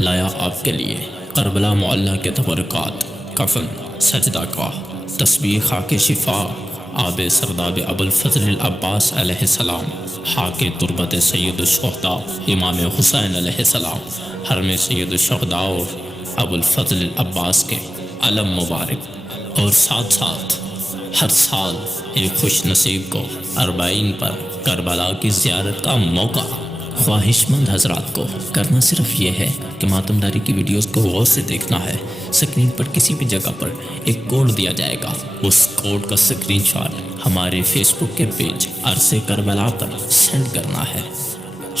लाया आपके लिए करबला मोहल्ला के तबरकात, कफन, सजदा का, तस्बीह खाके शिफा, आब सरदाब अबुल फजल अब्बास अलैहिस्सलाम, हाके तुरबत सैयद शुहदा इमाम हुसैन अलैहिस्सलाम, हरम सैयद शुहदा और अबुल फजल अब्बास के अलम मुबारक, और साथ साथ हर साल एक खुश नसीब को अरबाइन पर करबला की ज़ियारत का मौका ख्वाहिशमंद हजरात को करना सिर्फ ये है कि मातमदारी की वीडियोस को गौर से देखना है। स्क्रीन पर किसी भी जगह पर एक कोड दिया जाएगा, उस कोड का स्क्रीनशॉट हमारे फेसबुक के पेज अरसे करबला पर सेंड करना है।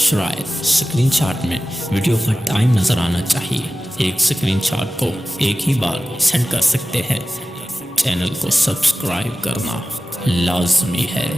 शायद स्क्रीनशॉट में वीडियो का टाइम नज़र आना चाहिए। एक स्क्रीनशॉट को एक ही बार सेंड कर सकते हैं। चैनल को सब्सक्राइब करना लाजमी है।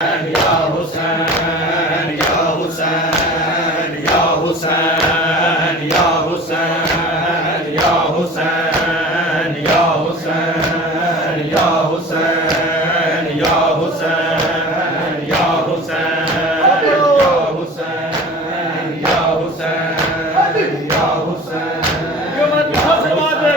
या हुसैन या हुसैन या हुसैन या हुसैन या हुसैन या हुसैन या हुसैन या हुसैन या हुसैन या हुसैन या हुसैन या हुसैन ये मत से बात है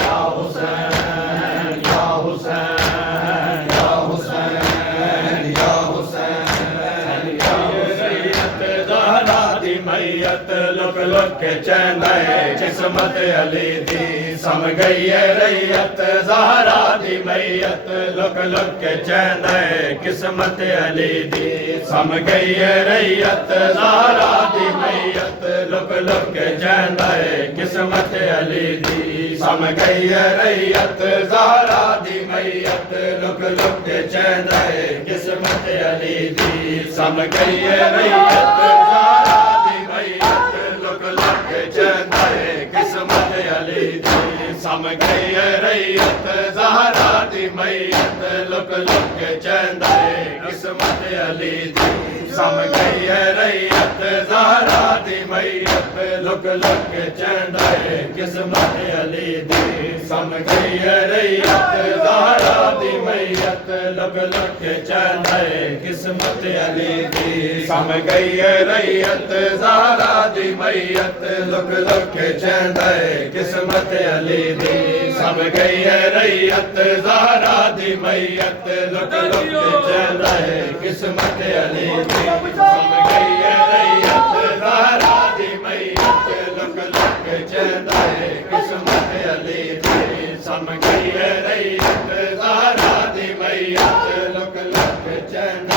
या हुसैन या हुसैन या हुसैन या हुसैन या सैयद ज़हरा दी मैयत लुक लुक के चैंदे किस्मत अली दी सम गई है रैयत ज़हरा दी मैयत लुक लुक के चैंदे किस्मत अली दी सम गई है रैयत ज़हरा दी मैयत लुक लुक के चैंदे किस्मत अली दी सम गई है रैयत ज़हरा दी मैयत लुक लुक के चैंदे किस्मत अली दी सम गई है रैयत ज़हरा दी मैयत लुक लुक के चैंदे किस्मत अली दी सम गई है रैयत ज़हरा दी मैयत लुक लुक के चैंदे किस्मत अली दी सम गई है रैयत ज़हरा दी मैयत लुक लुक के चैंदे किस्मत अली दी सम गई है रैयत ज़हरा दी मैयत लुक लुक के चैंदे किस्मत अली दी सम गई है रैयत ज़हरा दी मैयत लुक लुक के चैंदे किस्मत अली दी सम गई है रैयत ज़हरा दी मैयत लुक लुक के चैंदे किस्मत अली दी सम गई है रैयत ज़हरा दी मैयत लुक लुक के चैंदे किस्मत अली दी सम गई है रैयत ज़हरा दी मैयत लुक लुक के चैंदे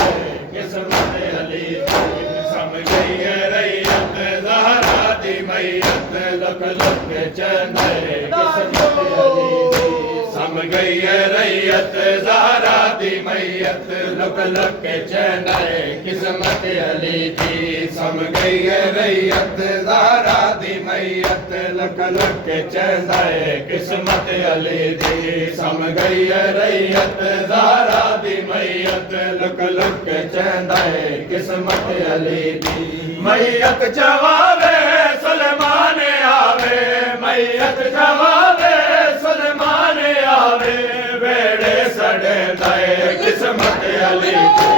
किस्मत अली दी सम गई है रैयत ज़हरा दी मैयत लुक लुक के चैंदे किस्मत अली दी सम गई है रैयत ज़हरा दी मैयत लुक लुक के चैंदे किस्मत अली दी सम गई है रैयत ज़हरा दी मैयत लुक लुक के चैंदे किस्मत अली दी सम गई है रैयत ज़हरा दी मैयत लुक लुक के चैंदे किस्मत अली दी मैयत जवाबे सुलेमान आवे मैयत जवाबे सुलेमान आवे वेड़े सड़े दे किस्मत अली दी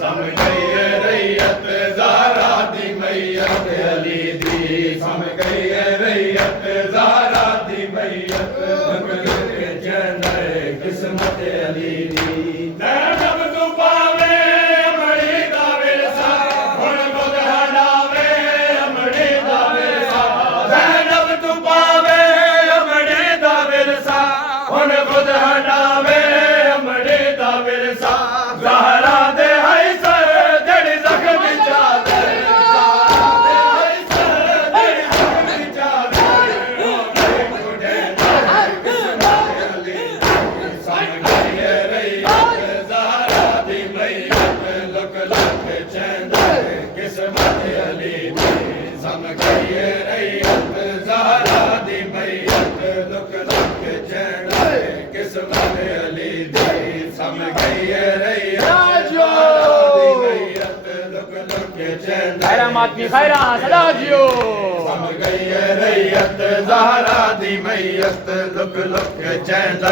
सम गई है रैयत ज़हरा दी मैयत अली दी सम गई है रैयत ज़हरा दी मैयत लुक लुक के चैंदे किस्मत अली दी ज़ैनब तू पावे अमड़ी दा विरसा हुण खुद हटावे अमड़ी दा विरसा ज़ैनब तू पावे अमड़ी दा विरसा हुण खुद हटावे अमड़ी दा विरसा ज़हरा दे किस्मत किस्मत अली दी सम गई रैयत Sadio! ज़हरा दी मैयत लुक लुक के चैन खैरा मातमी खैरा सदाजियो सम गई रैयत ज़हरा दी मैयत लुक लुक के चैन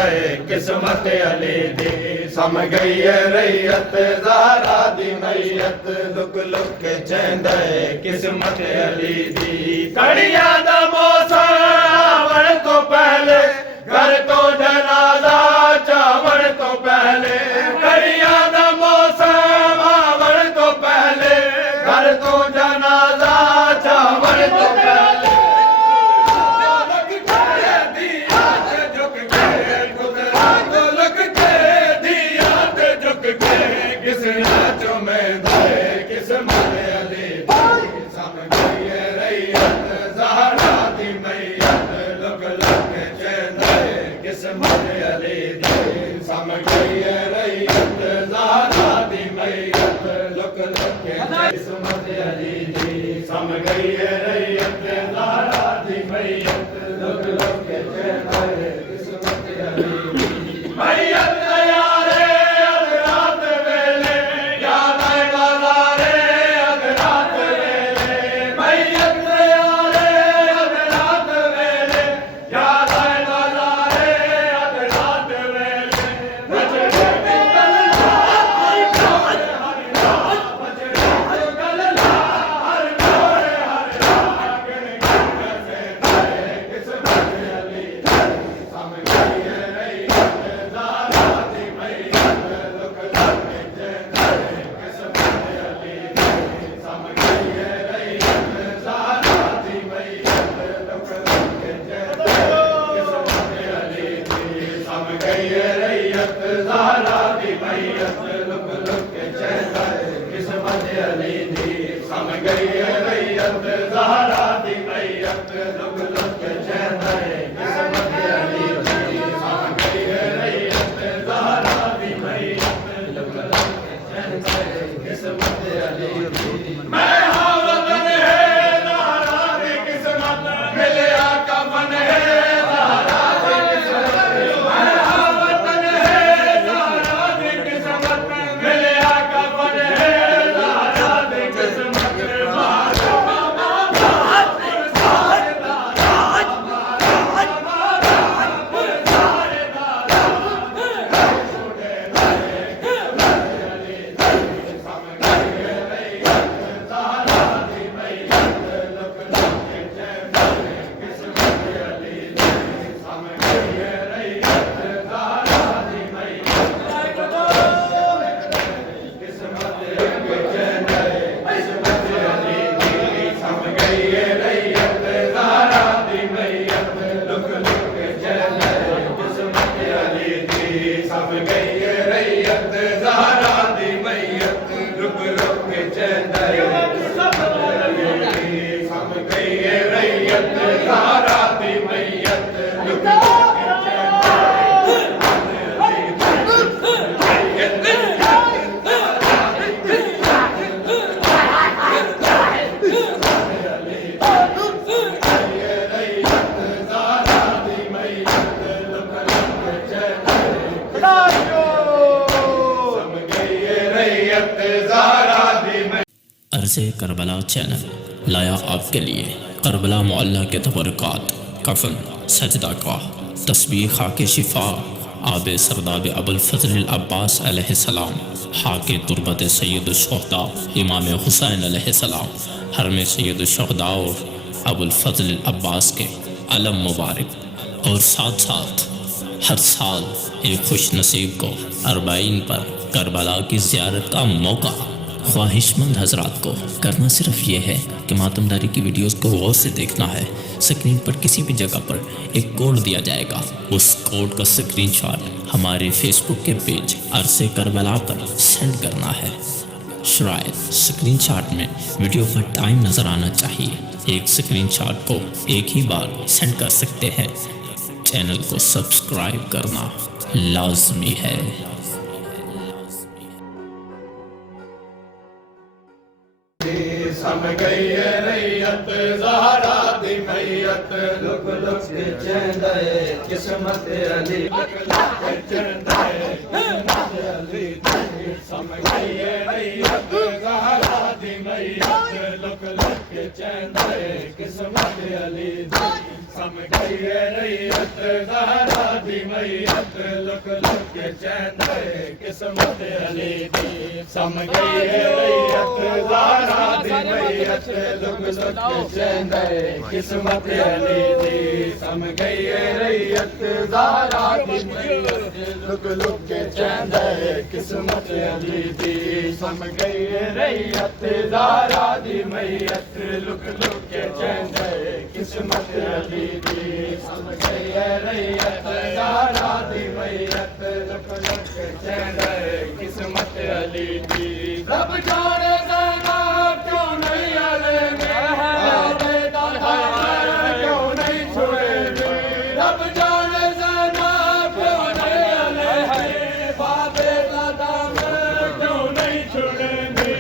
किस्मत अली दी सम गई रैयत ज़हरा दी मैयत लुक लुक के चैन किस्मत अली दी कड़िया दा मौसम आवन तो पहले घर तो जनाजा चावण तो पहले कड़िया दा मौसम आवन तो पहले घर तो जनाजा चावण तो पहले झुक के गुजरा तो लग के दिया ते झुक के किस नाचो में दाए किस्मत अली सम गई रैयत ज़हरा दी मैयत लुक लुक के चैन किस्मत अली सम गई रैयत ज़हरा दी मैयत लुक लुक के किस्मत अली सम गई रैयत ज़हरा दी मैयत लुक लुक के चैन किस्मत अली मैयत यारे अगरात वेले याद आए बाजारे अगरात वेले मैयत यारे अगरात वेले याद आए बाजारे अगरात वेले बचड़े गल्ला हर कोरे हर रात बचड़े गल्ला हर कोरे हर रात किस्मत अली सम गई रैयत ज़हरा दी मैयत लुक लुक के चैन किस्मत अली सम गई रैयत ज़हरा दी मैयत लुक लुक के चैन किस्मत अली सम गई रैयत ज़हरा दी मैयत लुक लुक के चैन किस्मत अली सम गई रैयत ज़हरा दी मैयत लुक लुक के चैन किस्मत अली सम गई रैयत ज़हरा दी मैयत लुक लुक के चैन किस्मत अली मैं हाँ वतन है ज़हरा दी किस्मत मिलिया कफन है ज़हरा दी किस्मत मैं हाँ वतन है ज़हरा दी किस्मत मिलिया कफन है ज़हरा दी किस्मत सम गई रैयत ज़हरा दी मैयत लुक लुक के चैन सम गई रैयत ज़हरा दी मैयत लुक लुक के अर्ज़े करबला चैनल लाया आपके लिए करबला मुअल्ला के तबरकात कफन सजदा का तस्बीह खाके शिफा आब सरदाब अबुल फज़ल अब्बास अलैहिस्सलाम हाके तुरबत सैयद शुहदा इमाम हुसैन अलैहिस्सलाम हरम सैयद शुहदा और अबुल फज़ल अब्बास के अलम मुबारक और साथ साथ हर साल एक खुश नसीब को अरबाइन पर करबला की ज़ियारत का मौका ख्वाहिशमंद हजरात को करना सिर्फ ये है कि मातमदारी की वीडियोस को गौर से देखना है। स्क्रीन पर किसी भी जगह पर एक कोड दिया जाएगा, उस कोड का स्क्रीनशॉट हमारे फेसबुक के पेज अर्ज़े करबला पर सेंड करना है। शायद स्क्रीनशॉट में वीडियो का टाइम नज़र आना चाहिए। एक स्क्रीनशॉट को एक ही बार सेंड कर सकते हैं। चैनल को सब्सक्राइब करना लाजमी है। सम गई रैयत ज़हरा दी मैयत रैयत लुक लुक चेंदे किस्मत अली लुक लुक चेंदे किस्मत अली समझ गई रैयत ज़हरा दी मैयत लुक लुक चेंदे किस्मत अली समझ गई रैयत ज़हरा दी मैयत लुक लुक चेंदे किस्मत अली समझ गई रैयत ज़हरा दी मैयत लुक लुक चेंदे किस्मत अली दी समझ गई रैयत ज़हरा दी मैयत लुक लुक चेंदे किस्मत अली दी समझ गई रैयत ज़हरा दी मैयत लुक लुक चेंदे किस्मत अली दी समझ गई रैयत ज़हरा दी मैयत लुक लुक चेंदे किस्मत अली दी रब जाने ज़ैनब क्यों नहीं अलेंगे क्यों नहीं छुएंगे रब जाने ज़ैनब क्यों नहीं अलेंगे बाबे दादा क्यों नहीं छुएंगे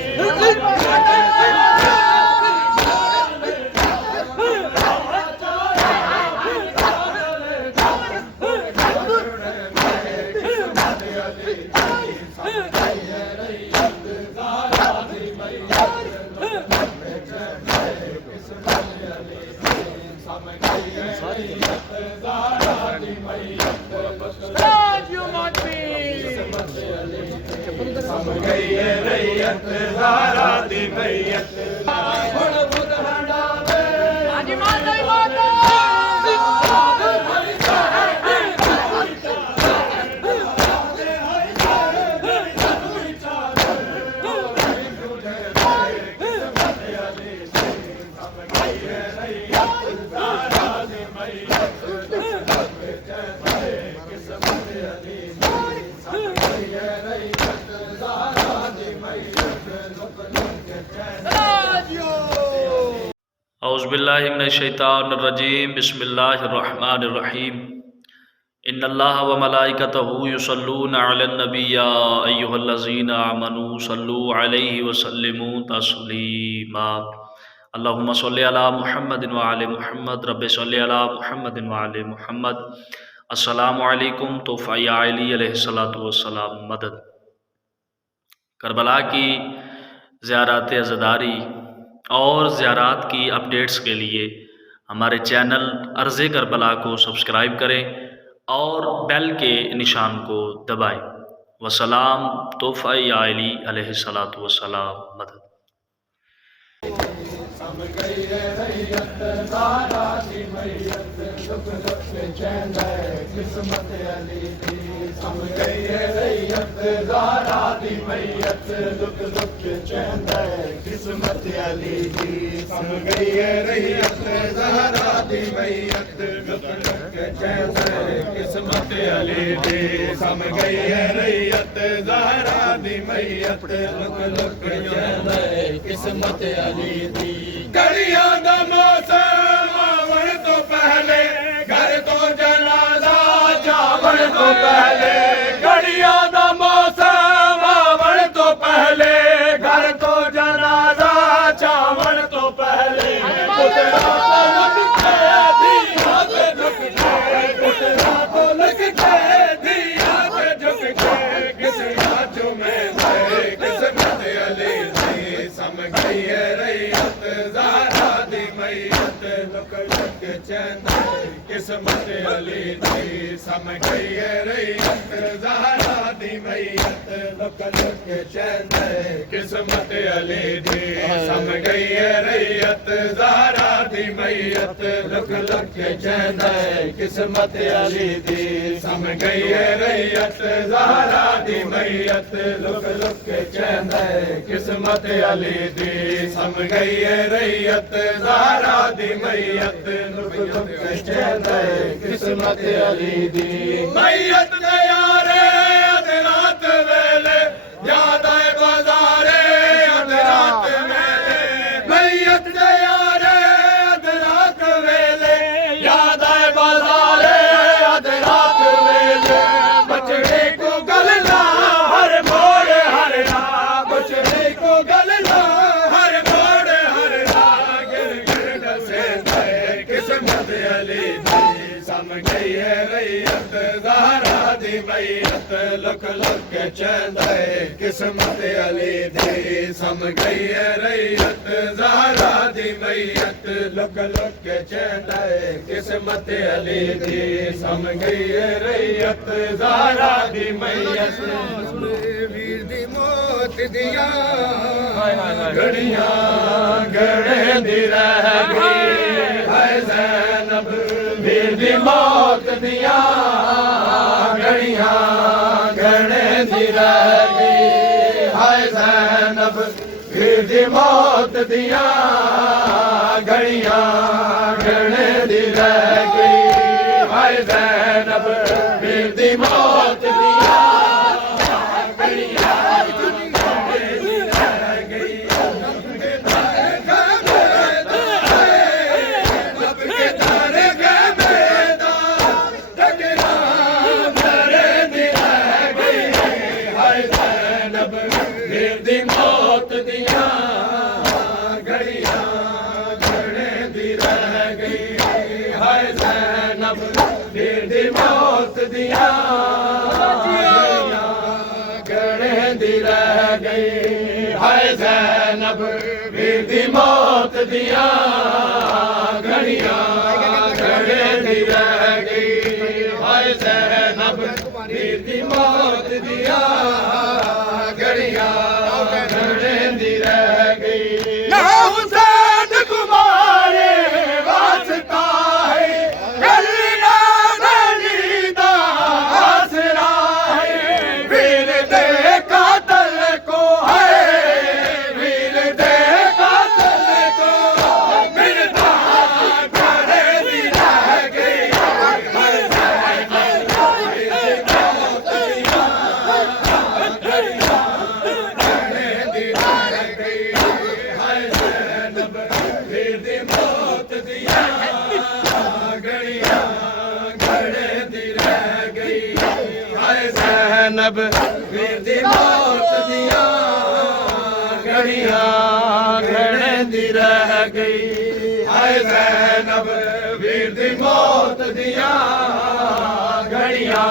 रैयत ज़हरा दी मैयत हुण बुध हंडावे हाजी माता माता औज़ुबिल्लाहि मिनश्शैतानिर्रजीम बिस्मिल्लाहिर्रहमानिर्रहीम इन्नल्लाह व मलाइकतहु युसल्लूना अलन नबी या अय्युहल्लज़ीना आमनू सल्लू अलैहि व सल्लिमू तस्लीमा अल्लाहुम्मा सल्लि अला मुहम्मदिन व आलि मुहम्मद रब्बि सल्लि अला मुहम्मदिन व आलि मुहम्मद अस्सलामु अलैकुम तोहफ़ा या अली अलैहिस्सलातु वस्सलाम मदद। करबला की ज़ियारत अज़दारी और ज़ियारात की अपडेट्स के लिए हमारे चैनल अर्ज़े करबला को सब्सक्राइब करें और बेल के निशान को दबाएं। वसलाम तोहफ़ा या अली अलैहिस्सलातु वस्सलाम मदद। समझ गई रैयत ज़हरा दी मैयत लुक लुक चेंदे किस्मत अली दी समझ गई रैयत ज़हरा दी मैयत लुक लुक चेंदे किस्मत अली दी समझ गई रैयत ज़हरा दी मैयत लुक लुक चेंदे किस्मत अली दी समझ गई रैयत ज़हरा दी मैयत लुक लुक चेंदे किस्मत अली दी घड़ियां दा मौसम आवन तो पहले घर तो जनाजा जावन तो पहले घड़ियां दा मौसम आवन तो पहले घर तो जनाजा जावन तो पहले पुतरा तो लग के दिया पे झुक के पुतरा तो लग के दिया पे झुक के किसी आंचू में किस्मत अली दी समझ गई रैयत ज़हरा दी मैयत लुक लुक चेंदे किस्मत अली दी समझ गई रैयत ज़हरा दी मैयत लुक लुक चेंदे किस्मत अली दी समझ गई रैयत ज़हरा दी मैयत लुक लुक चेंदे किस्मत अली दी समझ गई रैयत ज़हरा दी मैयत लुक लुक चेंदे किस्मत अली दी समझ गई रैयत ज़हरा दी मैयत लुक लुक चेंदे किस्मत अली दी मैयत दे यारे अध रात वेले याद आए बाज़ारे अध रात वेले मैयत दे यारे अध रात वेले याद आए बाज़ारे अध रात वेले बछड़े को गलना हर मोड़ हर राह बछड़े को गलना हर मोड़ हर राह गिर गिर डसे किस्मत ज़हरा दी मैयत लुक लुक चंदे किस्मत अली दी सम गई रैयत ज़हरा दी मैयत लुक लुक चंदे किस्मत अली दी सम गई रैयत ज़हरा दी मैयत वीर दी मौत दिया घड़ियां घड़े दी रह गई है ज़ैनब वीर दी मौत दिया घड़ियां घड़े दी रह गई हाय ज़ैनब वीर दी मौत दिया घड़ियां घड़े दी रह गई हाय ज़ैनब वीर दी मौत दिया घड़ियां घड़े दी रह गई वीर दी मौत दिया घड़ियां घड़े दी रह गई हाय ज़ैनब वीर दी मौत दिया घड़ियां घड़े दी रह गई हाय ज़ैनब वीर दी मौत दिया घड़ियां घड़े दी रह गई हाय ज़ैनब वीर दी मौत दिया घड़ियां घड़े दी रह गई ना हुसैन कुमारे वास्ता है गलियां गलीदा आसरा है वीर दे कातल को है वीर दे कातल को मिलता घड़े दी रह गई वीर दी मौत दिया घड़ियां घड़े दी रह गई हाय ज़ैनब वीर दी मौत दिया घड़ियां घड़े दी रह गई हाय ज़ैनब वीर दी मौत दिया घड़ियां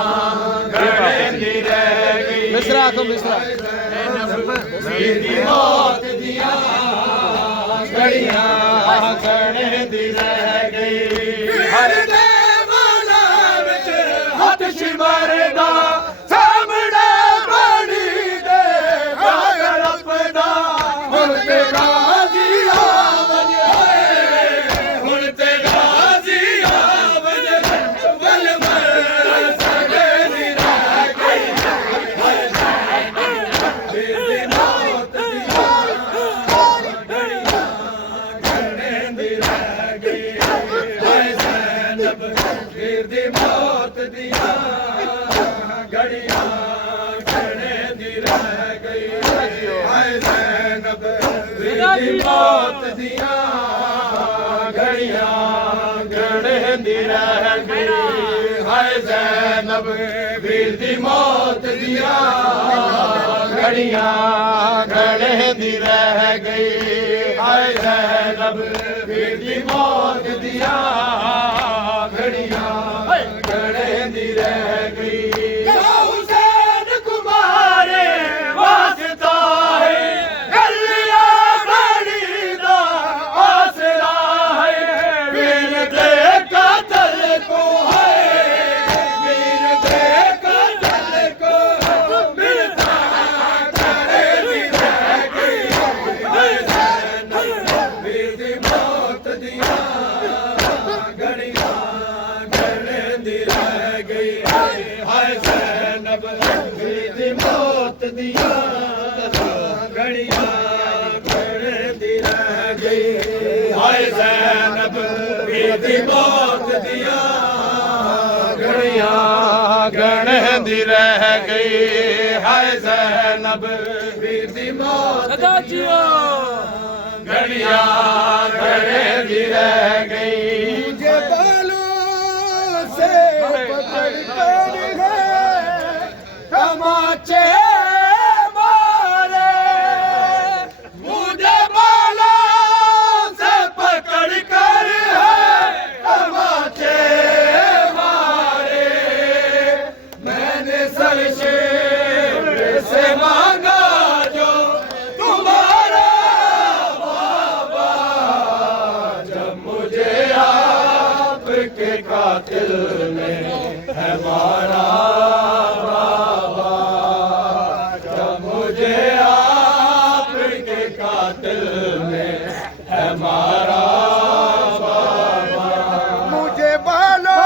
घड़े दी रह गई मिसरा तो मिसरा वीर दी मौत दिया घड़ियां घड़े दी रह गई हर देवाना विच हथ शिमरदा सामने बड़ी दे गागल अपना हुण ते गाजी आवज हुण ते गाजी आवज बल मर सगे दी रह गई वीर दी मौत दिया वीर दी मौत दिया घड़ियां घड़े दी रह गई हाय ज़ैनब वीर दी मौत दिया घड़ियां घड़े दी रह गई हाय ज़ैनब वीर दी मौत दिया घड़ियां घड़े दी रह गई हाय ज़ैनब वीर दी मौत दिया घड़ियां घड़े दी रह गई हुसैन कुमारे वास्ता है गलियां गलीदा आसरा है वीर दे कातल को है वीर दे कातल को मिलता घड़े दी रह गई हाय ज़ैनब वीर दी मौत दिया घड़ियां घड़े दी रह गई हाय ज़ैनब वीर दी मौत दिया घड़ियां घड़े दी रह गई हाय ज़ैनब वीर दी मौत दिया घड़ियां घड़े दी रह गई हाय ज़ैनब वीर दी मौत घड़ियां घड़े दी रह गई मुझे बालों से पकड़ कर है तमाचे मारे मुझे बालों से पकड़ कर है तमाचे मारे सरशेर से मांगा जो तुम्हारा बाबा, जब मुझे आपके कातिल ने है मारा बाबा, जब मुझे आपके कातिल ने है मारा बाबा, मुझे बालों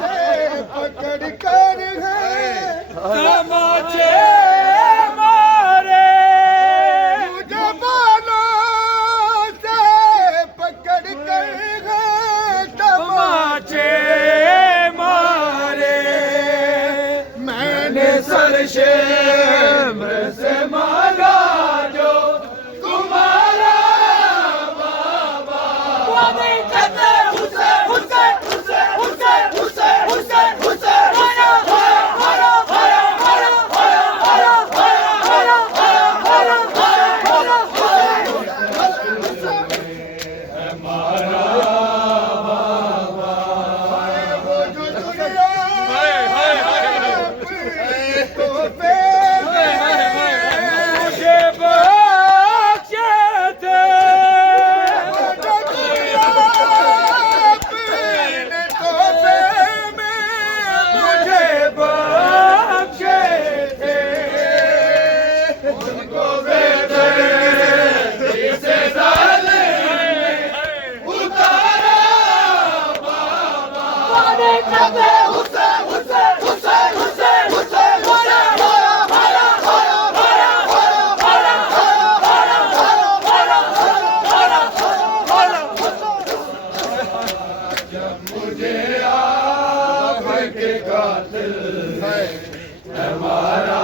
से पकड़ कर है तमाचे मारे, मुझे बालों से पकड़ कर है तमाचे मारे, मैंने सरशेम से मांगा जो तुम्हारा बाबा, मुझे आपके कातिल है हमारा